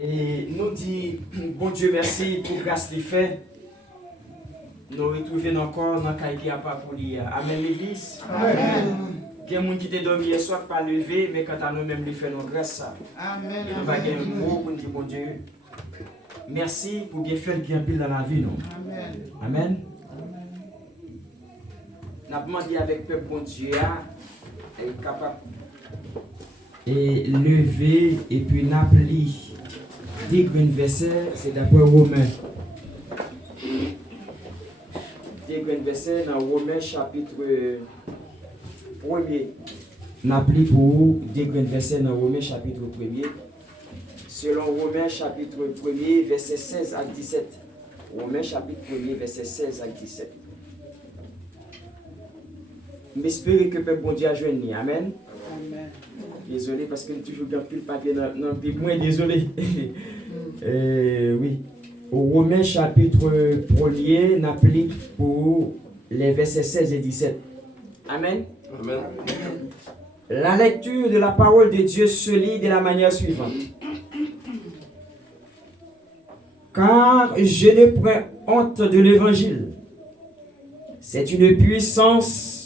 Et nous dit, bon Dieu merci pour grâce qu'il fait. Nous retrouvons encore dans le qui a pas pour lire. Amen l'église. Amen. Il y a des gens qui te dormi hier soir pas levé, mais quand à nous-mêmes les fait nos grâce ça. Amen. Et nous va gagner un mot pour dire bon Dieu. Merci pour bien faire bien pile dans la vie non. Amen. Amen. Nous avons demandé avec le peuple bon Dieu est capable et lever et puis n'appeler des grands versets, c'est d'après Romains. Des grands versets dans Romains chapitre 1er. N'appeler pour vous des grands versets dans Romains chapitre 1er. Selon Romains chapitre 1er, verset 16 à 17. Romains chapitre 1er, verset 16 à 17. J'espère que le peuple bon Dieu a joint. Amen. Amen. Désolé parce que toujours dans le papier dans le moins désolé. Oui. Au Romains chapitre 1er, n'applique pour les versets 16 et 17. Amen. Amen. La lecture de la parole de Dieu se lit de la manière suivante. Car je ne prends honte de l'évangile. C'est une puissance.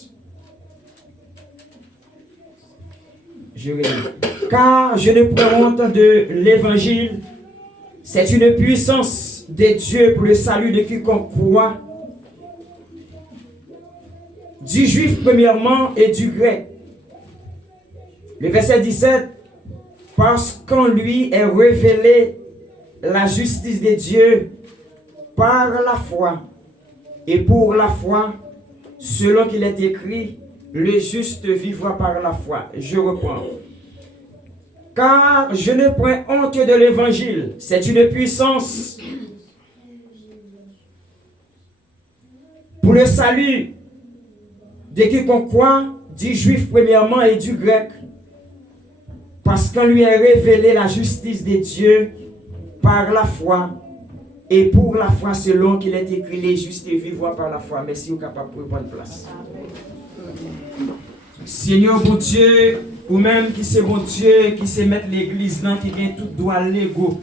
Car je ne prends honte de l'évangile. C'est une puissance de Dieu pour le salut de quiconque croit. Du juif premièrement et du grec. Le verset 17. Parce qu'en lui est révélée la justice de Dieu par la foi. Et pour la foi, selon qu'il est écrit, le juste vivra par la foi. Je reprends. Car je ne prends honte de l'évangile. C'est une puissance pour le salut de quiconque croit, du juif premièrement et du grec. Parce qu'en lui est révélée la justice de Dieu par la foi. Et pour la foi, selon qu'il est écrit, les justes vivra par la foi. Merci, vous êtes capable de prendre place. Seigneur bon Dieu, ou même qui c'est bon Dieu, qui sait mettre l'église là, qui vient tout droit l'ego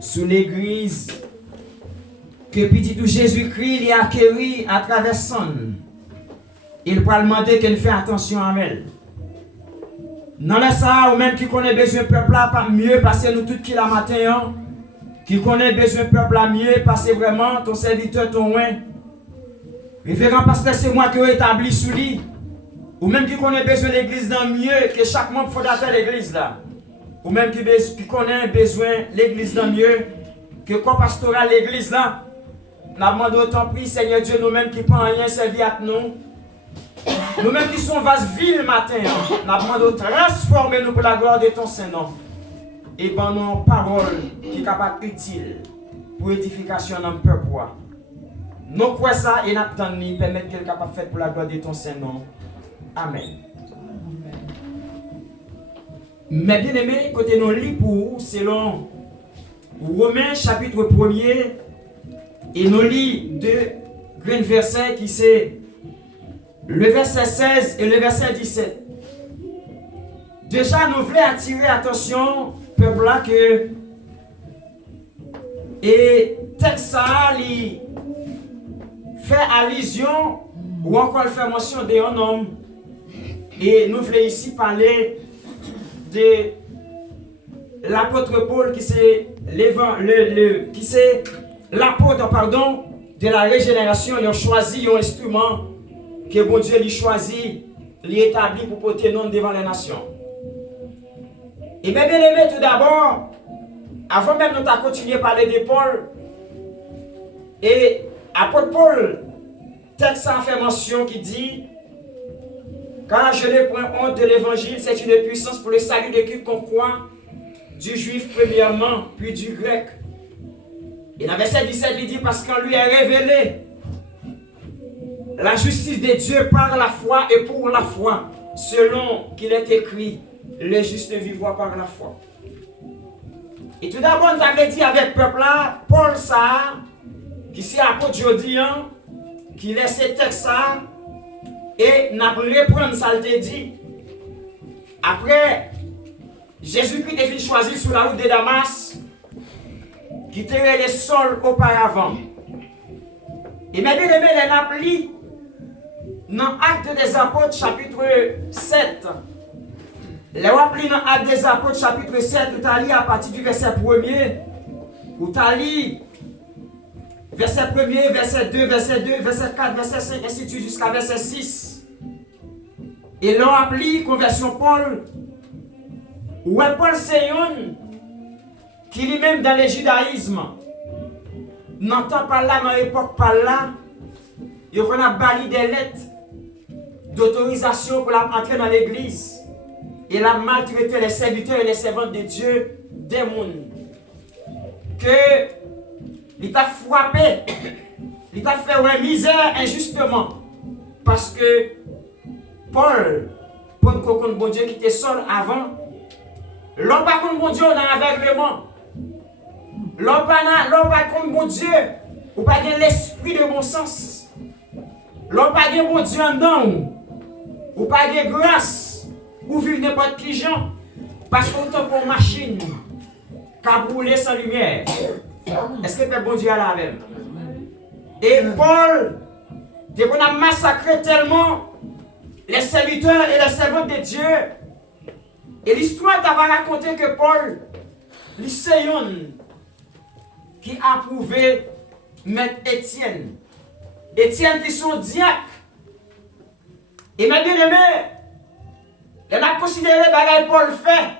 sous l'église, que petit tout Jésus-Christ il a acquéri à travers son. Il va demander qu'elle fait attention à elle. Non, là, ça, ou même qui connaît besoin peuple là, pas mieux passer nous tout qui la matin, hein? Qui connaît besoin peuple là, mieux passer vraiment ton serviteur, ton oin. Révérend pasteur, c'est moi qui ai établi sous lui. Ou même qui connaît besoin de l'église dans mieux que chaque membre fondateur de l'église là. Ou même qui connaît besoin de l'église dans mieux que quoi pastoral l'église là. Nous demandons autant prix, Seigneur Dieu, nous-mêmes qui ne prend rien servi à nous. Nous-mêmes qui sommes vases viles matin. Nous demandons transformer nous pour la gloire de ton Saint-Nom. Et ben nos paroles qui sont capables utiles pour l'édification dans le peuple. Nous croyons ça et nous attendons permettre qu'elle soit capable de faire pour la gloire de ton Saint-Nom. Amen. Mais bien aimé, côté nous lit pour selon Romains chapitre 1er et nous lit deux grands versets qui c'est le verset 16 et le verset 17. Déjà nous voulons attirer attention peuple là que et texte ça il fait allusion ou encore fait mention d'un homme. Et nous voulons ici parler de l'apôtre Paul qui c'est l'apôtre pardon de la régénération. Il a choisi un instrument que bon Dieu lui choisit, lui établi pour porter nom devant les nations. Et bien aimé tout d'abord, avant même de continuer à parler de Paul, et apôtre Paul, texte en fait mention qui dit car je ne prends honte de l'évangile, c'est une puissance pour le salut de quiconque croit, du juif premièrement, puis du grec. Et dans verset 17, il dit parce qu'en lui est révélé la justice de Dieu par la foi et pour la foi, selon qu'il est écrit, les justes vivront par la foi. Et tout d'abord, nous avons dit avec le peuple là, Paul ça, qui c'est apôtre aujourd'hui, qui laisse ce texte ça, et n'a pas reprendre ça, il te dit. Après, Jésus-Christ est venu choisir sur la route de Damas qui était les sols auparavant. Et mes bien-aimés, les applis dans Actes des Apôtres, chapitre 7. Les applis dans Actes des Apôtres, chapitre 7, où tu as lu à partir du verset 1er, où tu as lu verset 1er, verset 2, verset 4, verset 5, ainsi de suite, jusqu'à verset 6. Et l'on appli, conversion Paul, où est Paul Seyon, qui lui-même dans le judaïsme, n'entend pas là, dans l'époque pas là, il a bali des lettres d'autorisation pour entrer dans l'église. Il a maltraité les serviteurs et les servantes de Dieu, des mondes. Que il t'a frappé, il t'a fait une misère injustement. Parce que Paul, pour qu'on bon Dieu qui était seul avant, l'homme pas contre bon Dieu dans l'aveuglement. L'homme pas contre bon Dieu, ou pas de l'esprit de bon sens. L'homme pas de bon Dieu en dedans, ou pas de grâce, ou vivre n'importe qui gens. Parce qu'on est pour machine, qui a brûlé sans lumière. Est-ce que le bon Dieu est là même? Et Paul, dès qu'on a massacré tellement les serviteurs et les servantes de Dieu, et l'histoire t'a raconté que Paul, l'Isséon, qui a approuvé Maître Étienne. Étienne qui sont diacres. Et mes bien-aimés, on a considéré que Paul fait.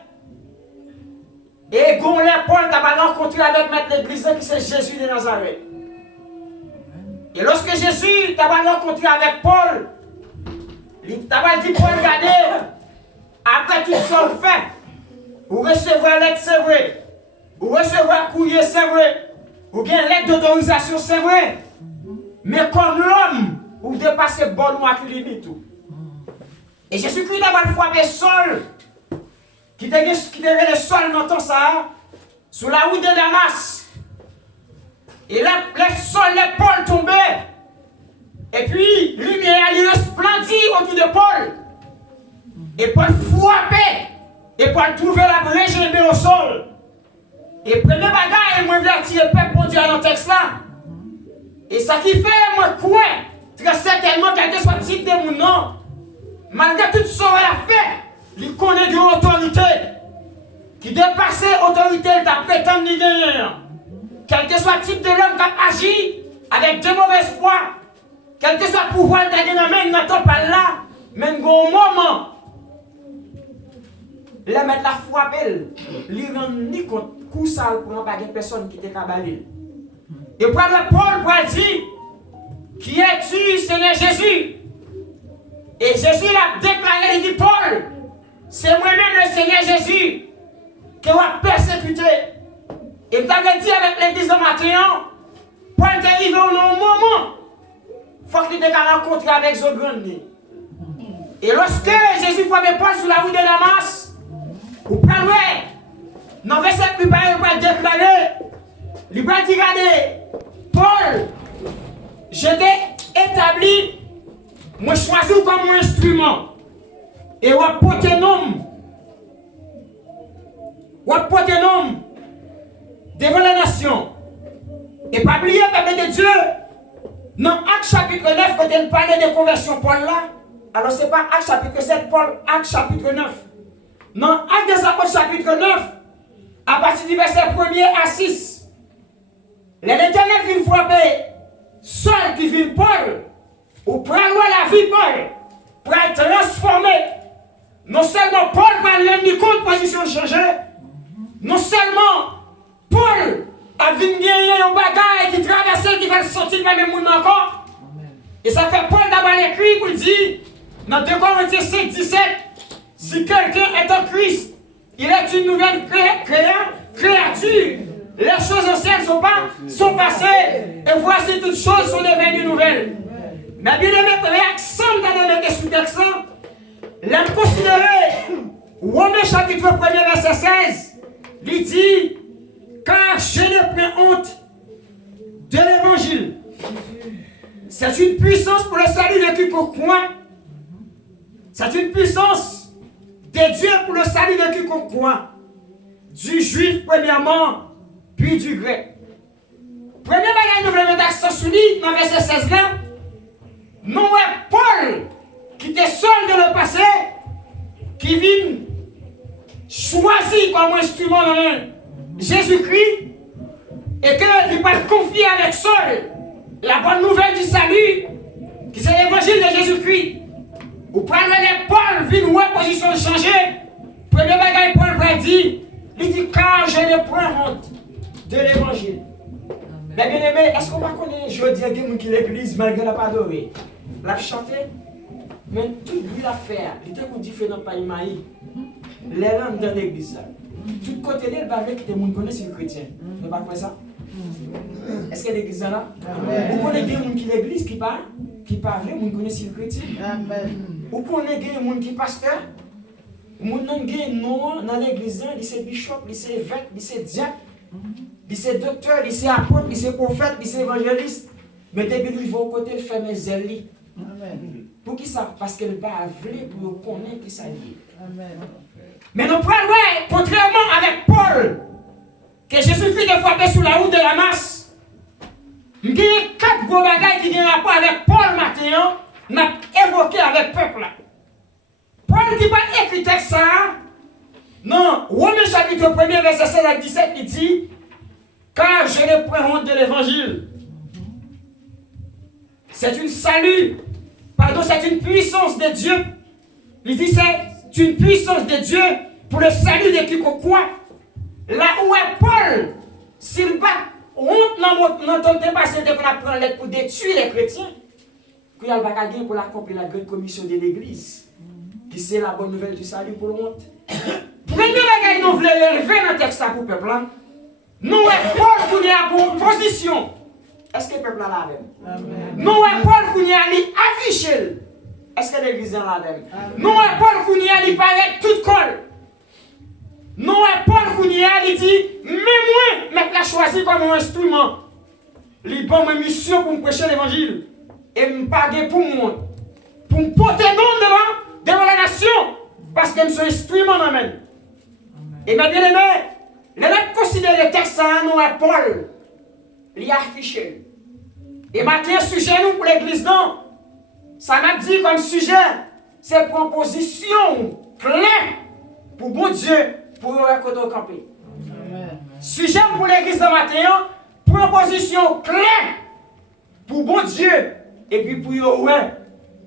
Et quand Paul t'a rencontré avec Maître l'Église qui c'est Jésus de Nazareth. Et lorsque Jésus t'a rencontré avec Paul, il t'a dit Paul, regardez, après tout ça fait, vous recevrez l'aide, c'est vrai. Vous recevrez courrier, c'est vrai. Ou bien l'aide d'autorisation, c'est vrai. Mais comme l'homme, vous dépassez bonne moi qui limite tout. Et Jésus-Christ a frappé Saul, qui était le sol dans ton ça, sur la route de Damas. Et là, le sol, l'épaule tombait. Et puis, lumière, il resplendit autour de Paul. Et Paul frappait. Et Paul trouvait la brèche au sol. Et premier bagage, moi, je vais attirer le peuple pour Dieu dans le texte là. Et ça qui fait, moi, quoi, très certainement, quel que soit le type de mon nom, malgré tout ce qu'elle a fait, il connaît de l'autorité. Qui dépasse l'autorité, il t'a prétendu gagner. Quel que soit le type de l'homme qui a agi avec de mauvaises foi, quel que soit le pouvoir qu'il a gagné, n'attend pas là, même au moment, la mettre la frappe, il rend ni compte. Coup sale pour pas de personne qui te cabalé. Et pour le Paul pour dire qui es-tu, Seigneur Jésus? Et Jésus l'a déclaré, il dit Paul, c'est moi-même le Seigneur Jésus qui va persécuter. Et vous avez dit avec l'église de matin, Paul est arrivé au moment, il faut qu'il ait rencontré avec Zobrandi. Et lorsque Jésus frappait Paul sur la route de Damas, vous prenez. Dans le verset plus bas, il va déclarer, il va dire, regardez, Paul, je t'ai établi, moi choisi comme mon instrument, et on va porter nom devant la nation. Et pas oublier, peuple de Dieu, dans Actes chapitre 9, quand il parlait de conversion Paul là, alors ce n'est pas Actes chapitre 7, Paul, Actes chapitre 9. Dans Actes des Apôtres chapitre 9, à partir du verset 1er à 6, l'Éternel vient frapper Saul qui vit Paul, ou prendre la vie Paul, pour être transformé. Non seulement Paul va lui rendre compte position changée, non seulement Paul a vu gagner un bagage qui traverse, qui va sortir de même monde encore. Et ça fait Paul d'abord écrit pour dire, dans 2 Corinthiens 5, 17, si quelqu'un est en Christ, il est une nouvelle créature. Les choses anciennes sont passées. Et voici toutes choses sont devenues nouvelles. Mais bien aimé, réaction dans le sous-texte, l'homme considéré, Romains chapitre 1er verset 16, il dit, car je ne prends honte de l'évangile. C'est une puissance pour le salut de quiconque croit. C'est une puissance de Dieu pour le salut de quiconque croit. Du juif premièrement, puis du grec. Premier bagage nous voulons mettre accent sur lui, dans verset 16 là, nous voyons Paul, qui était seul dans le passé, qui vient choisi comme instrument dans Jésus-Christ, et qu'il n'est pas confié avec Saul la bonne nouvelle du salut, qui c'est l'évangile de Jésus-Christ. Vous prenez Paul, vient où position changer. Premier bagage Paul dit, il dit car je n'ai point honte de l'évangile. Mais bien aimé, est-ce qu'on va connaître je dis à quelqu'un qui l'église malgré la pas adoré, l'a chanté, mais tout lui l'a fait, il était comme différent par Imaï. Les langues dans l'église. Tout côté d'elle, il qui te connaissent les chrétiens. Vous ne pas quoi ça? Est-ce que l'église est là? Vous connaissez des gens qui l'église qui parlent vrai, vous connaissez les chrétiens. Vous connaissez des gens qui pasteur. Vous connaissez non dans l'église, c'est bishop, c'est évêque, c'est diacre, c'est docteur, c'est apôtre, c'est prophète, c'est évangéliste. Mais depuis qu'ils vont au côté, il fait mes ailes. Pour qui ça? Parce qu'elle va avler pour connaître qui ça est. Mais nous prenons, contrairement avec Paul, que Jésus-Christ est frappé sur la route de la masse, il y a 4 gros bagages qui ont rapport avec Paul matin, n'a évoqué avec le peuple. Paul qui pas écrit texte ça. Non, Romains chapitre 1 verset 16 à 17, il dit, car je ne prends honte de l'évangile. C'est une salut. Pardon, c'est une puissance de Dieu. Il dit c'est une puissance de Dieu pour le salut de qui croit. Là où est Paul, s'il bat honte dans ton dépassé de qu'on apprend l'aide pour détruire les chrétiens, qu'il y a le bagage pour l'accomplir la grande commission de l'église, qui c'est la bonne nouvelle du salut pour le honte. Premier bagage nous voulons relever dans le texte pour le peuple. Nous est Paul qui a pour position. Est-ce que le peuple a la même? Nous est Paul qui a affiché. Est-ce que l'église a la même? Nous est Paul qui a paraît tout col. Nous est Paul qui a dit, mais moi, mettre la choisi comme un instrument. Il prend ma mission pour me prêcher l'évangile. Et me paguer pour moi. Pour me porter nom devant la nation. Parce que je suis instrument dans même. Et bien aimé, les lettres considèrent le texte, nous est Paul. Il a affiché. Et maintenant, sujet nous pour l'église, non. Ça m'a dit comme sujet, c'est proposition claire pour bon Dieu, pour le camper. Sujet pour l'église de matin, proposition claire pour bon Dieu, et puis pour le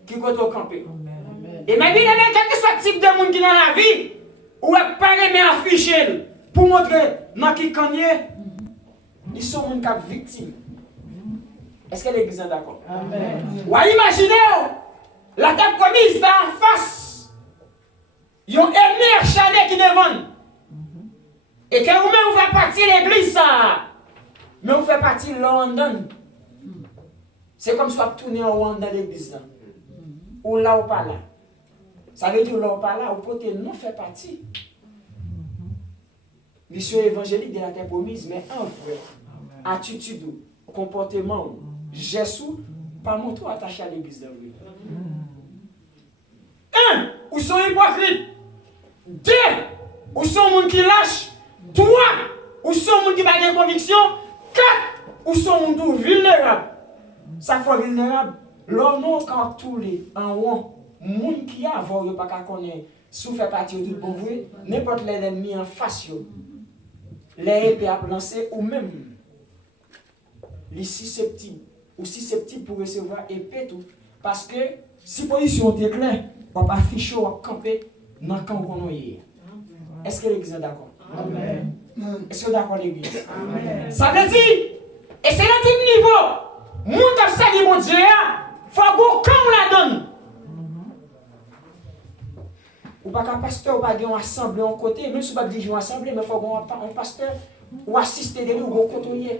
qui est camper. Et maintenant, quel que soit le type de monde qui est dans la vie, ou est pareil mais affiché, pour montrer dans qui connaît, ils sont des victimes. Est-ce que l'église est d'accord? Ou imaginez, la table promise est en face. Ils ont aimé chalet qui devant. Et que vous-même vous faites partie de l'église, ça. Mais vous faites partie de London. C'est comme si vous tournez en rond dans l'église. Ou là ou pas là. Ça veut dire là ou pas là, ou côté nous fait partie. Mission évangélique de la terre promise, mais en vrai, attitude, comportement, geste, pas mon tour attaché à l'église d'Avril. 1. Ou sont hypocrites. 2. Ou sont gens qui lâchent. 3. Ou sont gens qui n'ont pas de conviction. 4. Ou sont gens vulnérables. Ça fait vulnérable. L'homme quand tous les en haut, gens qui a avant, ils ne pas connaître, sous fait partie de tout pour vous, n'importe l'ennemi en face. Les épées à lancer ou même les susceptibles ou susceptibles pour recevoir épée tout. Parce que si position est claire, on va afficher ou camper dans le camp qu'on est. Est-ce que l'église est d'accord? Amen. Est-ce que d'accord l'église? Amen. Ça veut dire, et c'est dans tout niveau, monde comme ça dit mon Dieu, il faut que quand on la donne. Ou pas qu'un pasteur ou pas qu'un assemblée en côté, même si on ne peut pas dire une assemblée, mais il faut qu'un pasteur ou assister de nous ou côtoyer.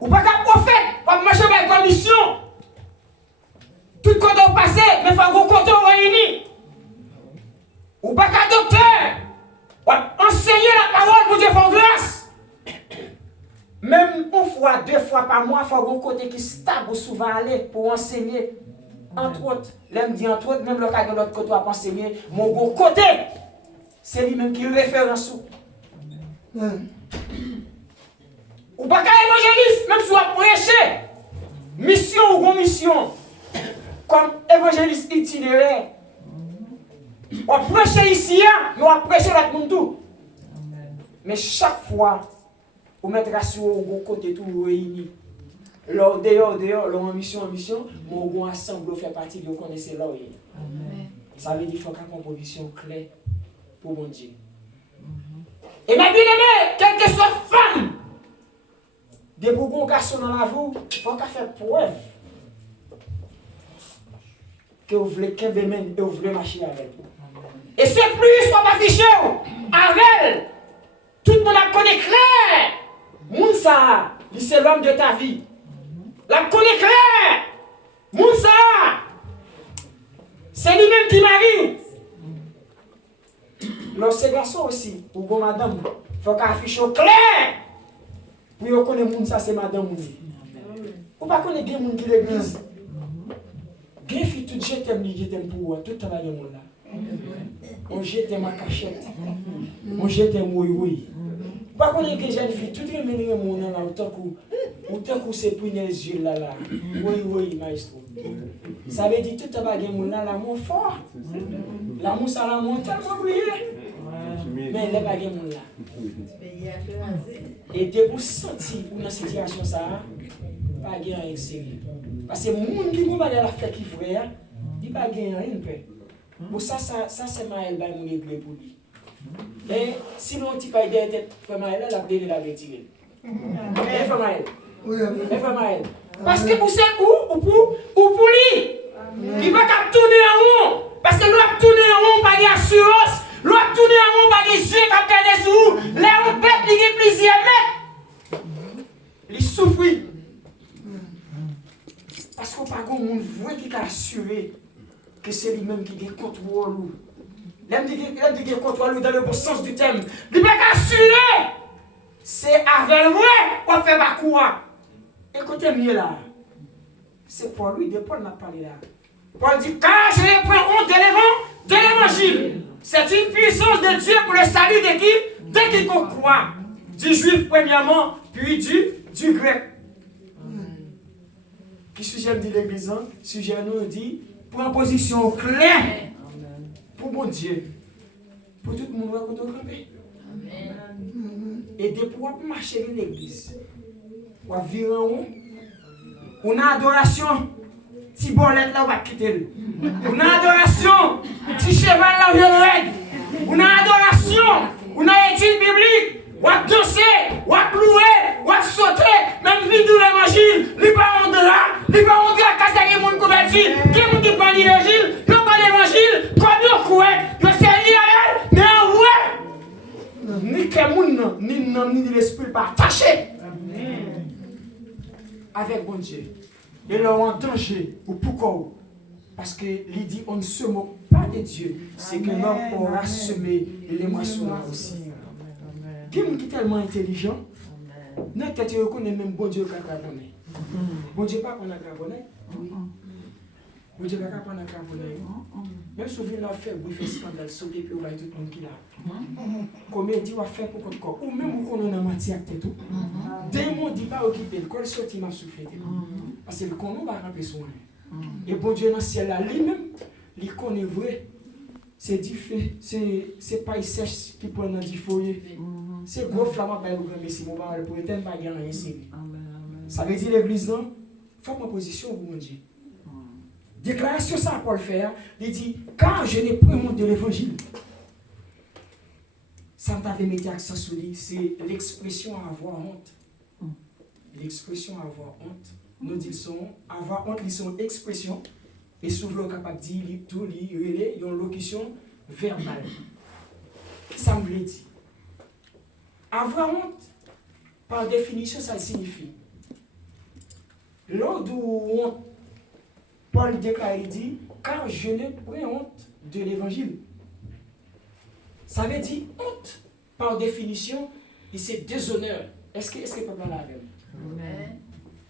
Ou pas qu'un prophète, ou marcher avec la commission. Tout côté au passé, mais il faut qu'on côté réuni. Ou pas qu'un docteur, ou enseigner la parole pour Dieu faire grâce. Même une fois, 2 fois par mois, il faut qu'on côté qui stable souvent aller pour enseigner. Entre autres, l'aime dit entre autres, même le cas de l'autre côté à enseigner, mon gros côté, c'est lui-même qui référence. Ou pas qu'à évangéliste, même si on a prêché. Mission ou bon mission. Comme évangéliste itinéraire. On prêche ici, mais on prêche l'autre monde tout. Mais chaque fois, on mettra sur au côté tout réuni. Là, dehors, là, en mission, mais on ensemble, on fait partie de connaître là. Ça veut dire qu'il faut qu'il y ait une position claire pour mon Dieu. Et ma bien-aimée, quelle que soit femme, des bourgons garçons dans la vie, il faut qu'elle fasse preuve que vous voulez qu'elle et vous voulez marcher avec vous. Et ce plus, soit pas fiché avec tout le monde la connaît clair. Mounsa, c'est l'homme de ta vie. La connaît clair. Mounsa, c'est lui-même qui marie. Lorsque garçon aussi, ou bon madame, il faut qu'elle affiche clair. Pour qu'on connaisse ça, c'est madame. Ou pas connaître des gens qui l'église. Bien fait tout je t'aime, je t'aime pour tout le temps là. On jette ma cachette. On jette oui oui. Pas connaître que jeune fille, tout le monde est mon là, autant que c'est pour les yeux là. Oui oui, maestro. Ça veut dire tout le temps là, l'amour fort. L'amour ça l'amour tellement brillé. Mais il n'est pas de là. Et de vous sentir dans cette situation, ça, pas de rien sérieux. Parce que les gens qui vont la fête qui font, ils ne pas gagner rien. Pour ça c'est Maël qui m'a élevé pour lui. Et sinon, tu ne peux pas aider Maël, la béni la retirer. Mais Maël. Parce que vous savez où pour lui, il ne va pas tourner en rond. Parce que l'autre tourner en rond, pas d'assurance. L'autre tourner en rond, pas de yeux qui regardent sous. Là, on pète, il y a plusieurs mètres. Il souffre. Parce qu'on pas de monde vrai qui a assuré que c'est lui-même qui contrôle. L'homme qui contrôle dans le bon sens du terme. Il n'a pas assuré. C'est avec lui qu'on fait ma quoi. Écoutez mieux là. C'est pour lui, de Paul n'a parlé là. Paul dit, car je prends honte de l'évangile. C'est une puissance de Dieu pour le salut de qui? De quiconque croit. Du juif premièrement, puis du grec. Qui sujet dit l'église? Sujet nous dit, pour une position claire pour mon Dieu. Pour tout le monde, on va camper. Et de pouvoir marcher dans l'église. On va virer en haut. On a adoration. Petit bolette là, on va quitter. On a adoration. Petit cheval là, on vient règle. On a adoration. On a étude biblique. On va danser. On va louer. On va sauter. Même vidéo l'évangile. Les parents de là. Les parents de la casa qui sont convertis. Qui sont qui parlent l'évangile. Qui parlent l'évangile. Comme nous couez. Nous sommes liés à elle. Mais ouais. Ni quelqu'un, ni l'homme, ni l'esprit pas attaché. Avec bon Dieu. Et là, en danger. Ou pourquoi? Parce que il dit on ne se moque pas de Dieu. C'est que l'homme aura semé les moissons aussi. Quelqu'un qui est tellement intelligent, notre tête reconnaît même bon Dieu qui a connaît. Bon Dieu pas qu'on a connaît. Bon Dieu pas qu'on a connaît. Même si vous avez fait, vous faites scandale, sauver puis vous avez tout le monde qui l'a. Combien Dieu va faire pour qu'on ou même vous qu'on a matière tout. Démon dit pas occuper, le corps sorti m'a soufflé. Parce que le qu'on va remplir son. Et bon Dieu dans le ciel là lui-même, il connaît vrai. C'est du fait, c'est pas sèche qui prend dans du foyer. C'est gros flamand par le grand messie, mon parole pour éteindre pas rien ici. Ça veut dire l'église non, faut ma position pour mon Dieu. Déclaration ça Paul faire, il dit car je n'ai point honte de l'évangile. Ça m'avait mis accent sur lui, c'est l'expression avoir honte. L'expression avoir honte. Nous disons avoir honte, ils sont expression. Et souvent, capable de dire tout, il y a une locution verbale. Ça me veut dire. Avoir honte, par définition, ça signifie. Lors où honte, Paul déclare, il dit, car je n'ai point honte de l'évangile. Ça veut dire honte, par définition, et c'est déshonneur. Est-ce que papa l'a avec moi?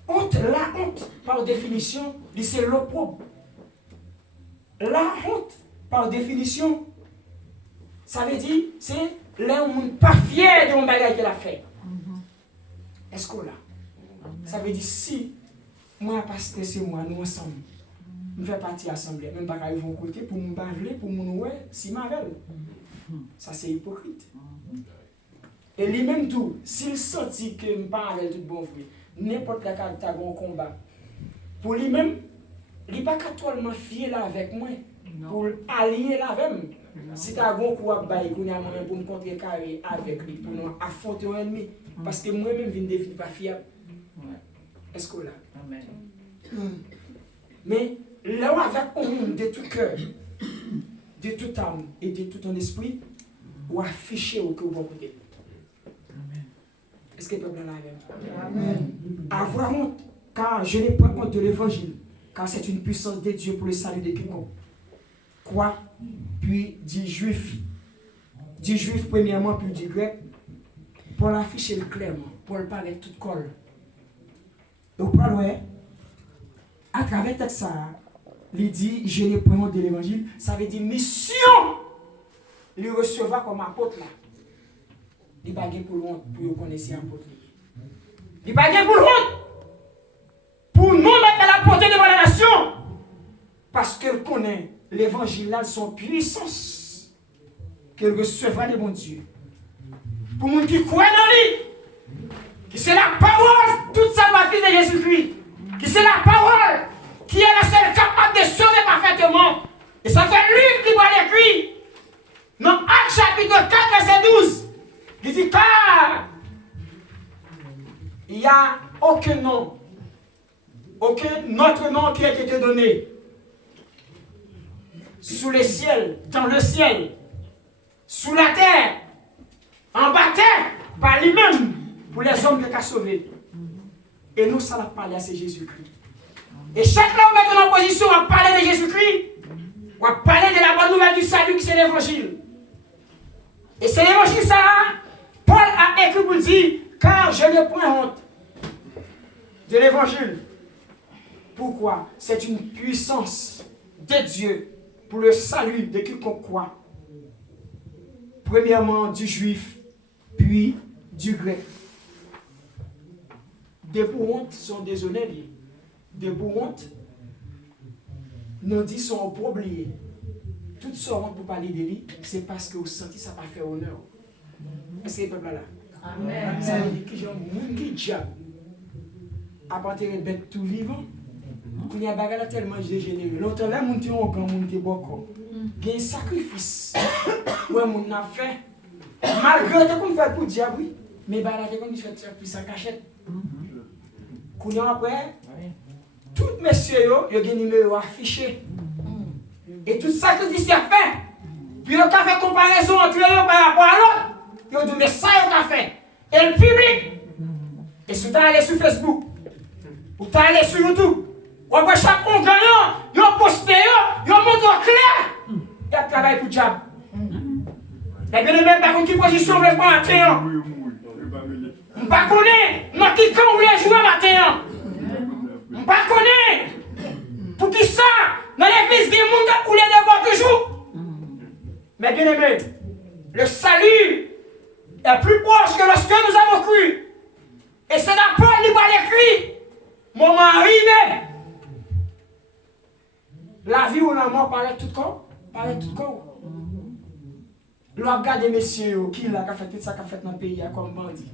Honte, la honte, par définition, c'est l'opprobre. La honte, par définition, ça veut dire, c'est là on n'est pas fier de mon bagage qu'elle a fait. Est-ce qu'on l'a? Ça veut dire si moi, pasteur, c'est moi, nous ensemble, nous faisons partie de l'assemblée, même pas qu'ils vont côté pour nous parler, pour nous ouais, si mavel. Ça c'est hypocrite. Et lui-même tout, s'il sentit que je ne parle pas tout bon vrai, n'importe quel cas de combat, pour lui-même, il n'est pas totalement fier là avec moi, pour allier là avec moi. Si tu as un coup à bailler, pour me contrecarrer avec lui, pour nous affronter un ennemi, parce que moi-même, je ne deviens pas fiable. Est-ce que là? Amen. Mais là où avec on de tout cœur, de toute âme et de tout ton esprit, ou afficher au que vous bon côté. Est-ce que le peuple là est Amen. Avoir honte, car je n'ai pas honte de l'évangile, car c'est une puissance de Dieu pour le salut de quiconque. Quoi? Puis du juif premièrement, puis du grec, pour l'afficher clairement, pour le parler tout col. Donc, à travers texte ça, il dit, je n'ai pas honte de l'évangile, ça veut dire mission, il recevra comme apôtre là. Il n'y a pas pour le honte pour connaître apôtre. Il n'y a pas pour le honte pour nous mettre à la portée devant la nation. Parce qu'elle connaît l'évangile là, son puissance, qu'elle recevra de bon Dieu. Pour les gens qui croient dans lui, qui c'est la parole, toute salvatrice de Jésus-Christ, qui c'est la parole, qui est la seule capable de sauver parfaitement. Et ça fait lui qui va l'écrire. Dans Actes chapitre 4, verset 12, il dit car il n'y a aucun nom, aucun autre nom qui a été donné sous le ciel, dans le ciel, sous la terre, en bas terre, par lui-même, pour les hommes qui ont sauvé. Et nous, ça va parler à c'est Jésus-Christ. Et chaque fois où on est en position, on va parler de Jésus-Christ, on va parler de la bonne nouvelle du salut qui c'est l'évangile. Et c'est l'évangile ça, Paul a écrit pour dire, car je n'ai point honte de l'évangile. Pourquoi? C'est une puissance de Dieu pour le salut de quiconque croit. Premièrement du juif, puis du grec. Des pour honte sont déshonnés. Des pour honte, nous dit sont oubliés. Toutes sortes pour parler de lui, c'est parce que vous sentez ça pas fait honneur. Est-ce que le peuple là? Amen. Ça veut dire que j'ai un monde qui diable. À partir de bête tout vivant, il y a bagarre tellement dégénéré. L'autre là, mon Dieu, quand mon Dieu beaucoup. Il y a un sacrifice. Ouais, mon a fait. Malgré tout qu'on fait pour diable, oui. Mais bagarre qu'on fait sacrifice en cachette. Qu'on après, tout messieurs, ils ont un numéro affiché. Et tout sacrifice a fait. Puis ils ont fait comparaison entre eux par rapport à l'autre. Ils ont dit, mais ça, ils ont fait. Et le public. Et si tu allé sur Facebook, ou tu allé sur YouTube, ou après chaque on gagnant, ils ont posté, ils ont montré clair. Il y a travail pour le diable. Et bien, même par contre, qui position vous voulez pas matin? Je ne connais pas. Dans qui camp vous voulez jouer matin? Je ne connais pas. Pour qui ça? Dans l'église, il y a des gens qui voulaient d'abord toujours. Mais bien aimé, le salut est plus proche que lorsque nous avons cru. Et c'est la Paul qui va l'écrire. Moment arrivé. La vie ou la mort paraît tout corps. Paraît tout corps. L'on regarde messieurs qui a fait tout ça, qui a fait dans le pays comme bandit.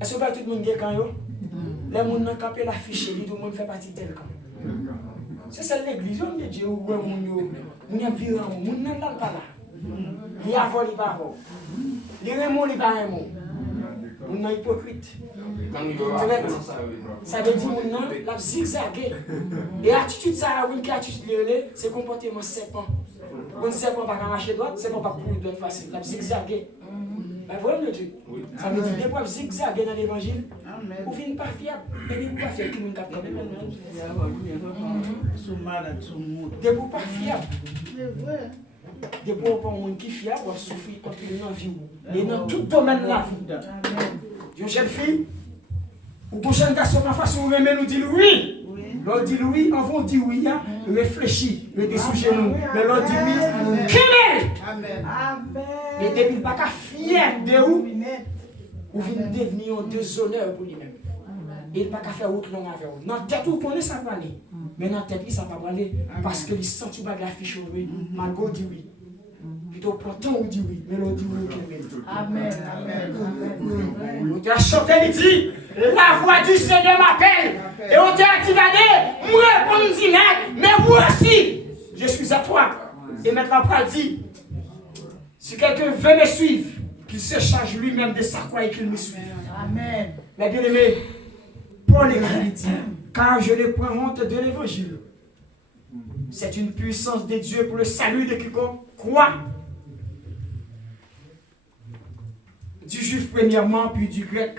Est-ce que tout le monde dit quand yo? Les gens qui ont campé l'affiche, tout le monde fait partie de tel camp. C'est ça l'église, on dit Dieu, où est mon yo? On y a viré un monde, on n'a pas là. Il y a volé par rapport. Il y a un mot, il y a un mot. On est hypocrite. Ça veut dire qu'on a zigzagué. Et l'attitude, ça, oui, c'est comportement serpent. On ne sait pas marcher droite, c'est pas pour droite facile. La zigzagué. Ben voilà le Dieu. Ça veut dire que des zigzaguer dans l'évangile, vous venez pas fiable. Et vous pas fiable qui nous capte. Des vous pas fiable. Des pour pas monde qui fiable, vous souffrir quand il est dans la vie. Et dans tout domaine de la vie. Une jeune fille, ou une jeune garçon en face, vous aimez nous dire oui. L'on dit oui, on va dire oui, réfléchis, mettez sous genoux. Mais l'on dit oui, qu'il est. Amen. Et depuis, il pas fier de vous, ou venez devenir un déshonneur pour lui-même. Et il pas faire autre langue avec vous. Dans la tête, vous connaissez ça pas aller. Mais dans la tête, ça va pas aller. Parce que il sent que la fiche au oui. Margot dit oui. Plutôt pourtant, on dit oui. Mais l'on dit oui. Amen. On t'a chanté, il dit, la voix du Seigneur m'appelle. Et on t'a dit, regardez, moi, on me dit, mais vous aussi, je suis à toi. Et maintenant, Paul dit, si quelqu'un veut me suivre, qu'il se charge lui-même de sa croix et qu'il me suive. Amen. Mais bien aimé, Paul écrit, dit, car je ne prends honte de l'évangile. C'est une puissance de Dieu pour le salut de quiconque croit. Du juif premièrement, puis du grec.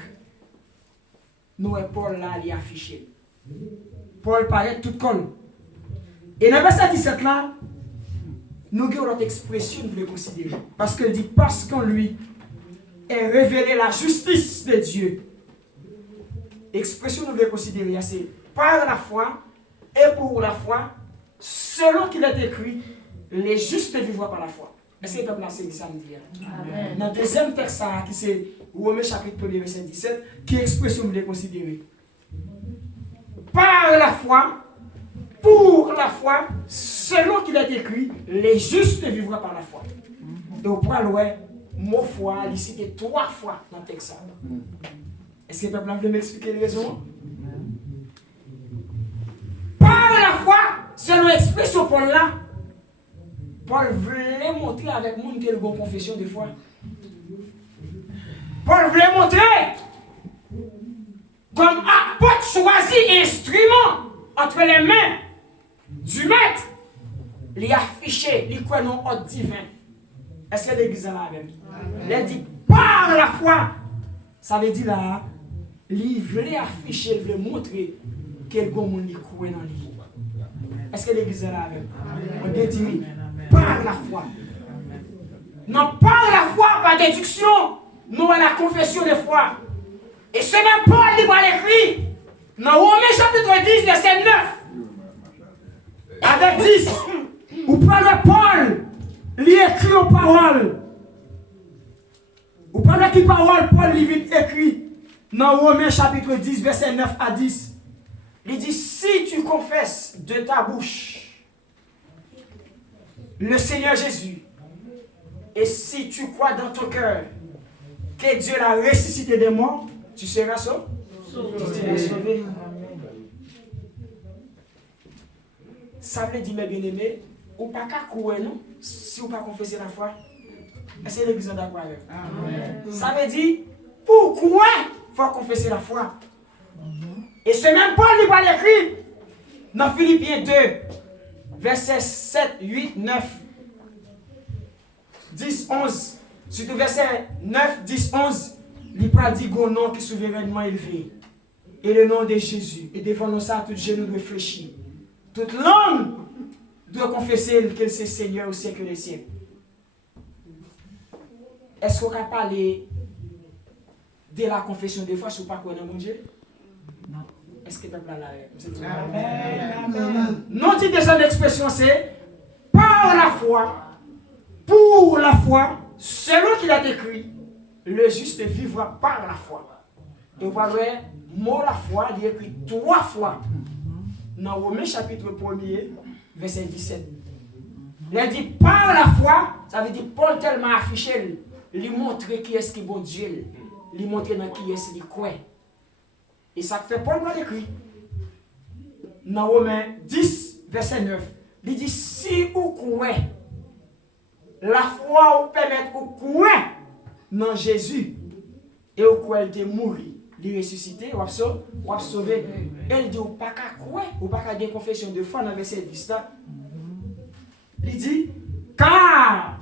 Nous et Paul là, il est affiché. Paul paraît tout col. Et dans le verset 17 là, nous avons notre expression de le considérer. Parce qu'il dit, parce qu'en lui est révélée la justice de Dieu. Expression nous devons considérer, c'est par la foi et pour la foi, selon qu'il est écrit, les justes vivront par la foi. Est-ce que le peuple a saisi ça me dit? Dans le deuxième texte, qui c'est Romains chapitre 1, verset 17, qui expression nous devons considérer? Par la foi, pour la foi, selon qu'il est écrit, les justes vivront par la foi. Donc, pour le mot foi, il cite 3 fois dans le texte. Est-ce que le peuple veut m'expliquer les raisons? Par la foi, selon l'expression Paul là, Paul voulait montrer avec monde qu'il y a une bonne confession de foi. Paul voulait montrer comme apôtre choisi instrument entre les mains du maître, il affiché, il croit non ordre divin. Est-ce que l'église est là même? Il dit par la foi, ça veut dire là, il voulait afficher, il voulait montrer quel bon monde il croit dans lui. Est-ce que l'église est là même? On dit oui, par la foi. Non, par la foi, par déduction, nous avons la confession de foi. Et ce même Paul, il va l'écrire dans Romains chapitre 10, verset 9. Avec 10, ou prenez Paul, il écrit aux paroles. Ou prenez qui parole, Paul, il écrit dans Romains chapitre 10, verset 9 à 10. Il dit, si tu confesses de ta bouche le Seigneur Jésus, et si tu crois dans ton cœur que Dieu l'a ressuscité des morts, tu seras sauvé. Sauvé. Ça veut dire, mes bien-aimés, ou pas qu'à courir, non? Si ou pas confesser la foi. Est-ce que l'église est d'accord avec? Ça veut dire, pourquoi il faut confesser la foi? Et c'est même Paul qui va l'écrire dans Philippiens 2, versets 7, 8, 9, 10, 11. Surtout verset 9, 10, 11, il va dire un nom qui est souverainement élevé. Et le nom de Jésus. Et devant nous, ça, tout genou doit fléchir. Toute langue doit confesser que c'est Seigneur au siècle des siècles. Est-ce qu'on peut parler de la confession de foi si vous ne croyez pas dans mon Dieu? Non. Est-ce que tu as parlé? Amen. Non, dit deuxième expression, c'est par la foi, pour la foi, selon qu'il a écrit, le juste vivra par la foi. Et vous voyez, mot la foi, il est écrit 3 fois. Dans Romains chapitre 1er, verset 17. Il dit par la foi, ça veut dire Paul tellement affiché, lui montrer qui est-ce qui est bon Dieu, lui montrer dans qui est-ce qu'il croit. Et ça fait Paul dans l'écrit. Dans Romains 10, verset 9, il dit si vous croyez, la foi vous permet de croire dans Jésus et vous croyez qu'il est mort. Il ressuscité, ou sauvé. Elle dit, ou pas qu'à quoi, ou pas qu'à des confessions de foi dans le verset 10 là. Il dit, car,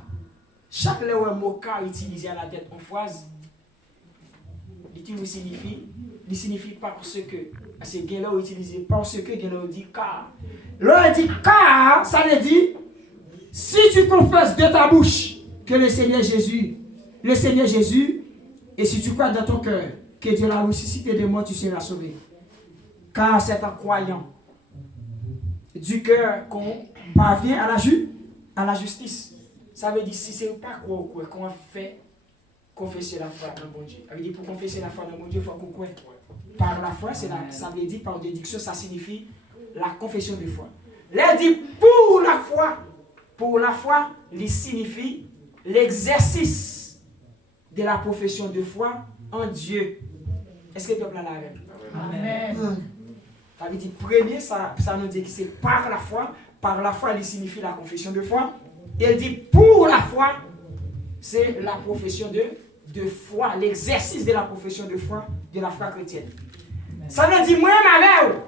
chaque mot car utilisé à la tête en phrase, il signifie parce que, c'est qu'il a utilisé parce que, qu'il a dit car. Là, il dit car, ça veut dire, si tu confesses de ta bouche que le Seigneur Jésus, et si tu crois dans ton cœur, que Dieu l'a ressuscité de moi, tu seras sauvé. Car c'est en croyant du cœur qu'on parvient à la justice. Ça veut dire, si c'est pas quoi, qu'on fait confesser la foi dans bon Dieu. Ça veut dire, pour confesser la foi dans bon Dieu, il faut qu'on croit. Par la foi, ça veut dire, par déduction, ça signifie la confession de foi. Là, dit pour la foi, il signifie l'exercice de la profession de foi en Dieu. Est-ce que tu as plein la règle? Amen. Ça veut dire, premier, ça nous dit que c'est par la foi. Par la foi, il signifie la confession de foi. Et il dit pour la foi, c'est la profession de foi, l'exercice de la profession de foi de la foi chrétienne. Ça veut dire, moi, ma mère,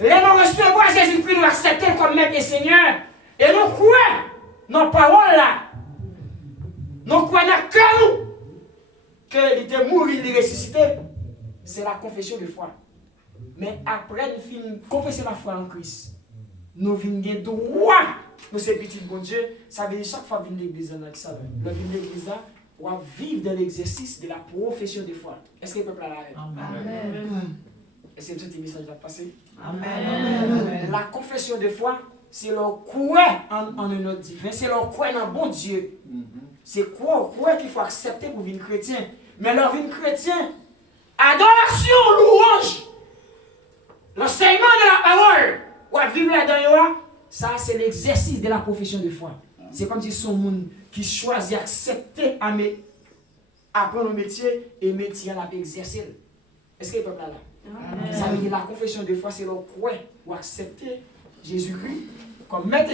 les nous recevoir Jésus-Christ, nous accepter comme Maître et Seigneur, et nous croyons nos paroles là, nous croyons que nous, qu'il était mort, il est ressuscité, c'est la confession de foi. Mais après, nous finissons confesser la foi en Christ. Nous venons droit, nous sommes petits bon Dieu. Ça veut dire chaque fois que nous venons l'église, nous venons l'église, on va vivre dans l'exercice de la profession de foi. Est-ce que le peuple a la règle? Amen. Est-ce que ce petit message va passer? Amen. La confession de foi, c'est leur croire en un autre divin, c'est leur croire en bon Dieu. C'est quoi qu'il faut accepter pour vivre chrétien. Mais leur vie chrétien, adoration, louange, l'enseignement de la parole, ou à vivre là-dedans, ça c'est l'exercice de la profession de foi. C'est comme si son monde qui choisit d'accepter apprendre le métier et le métier à exercer. Est-ce que le peuple là? Ça veut dire la confession de foi, c'est leur croire ou accepter Jésus-Christ comme maître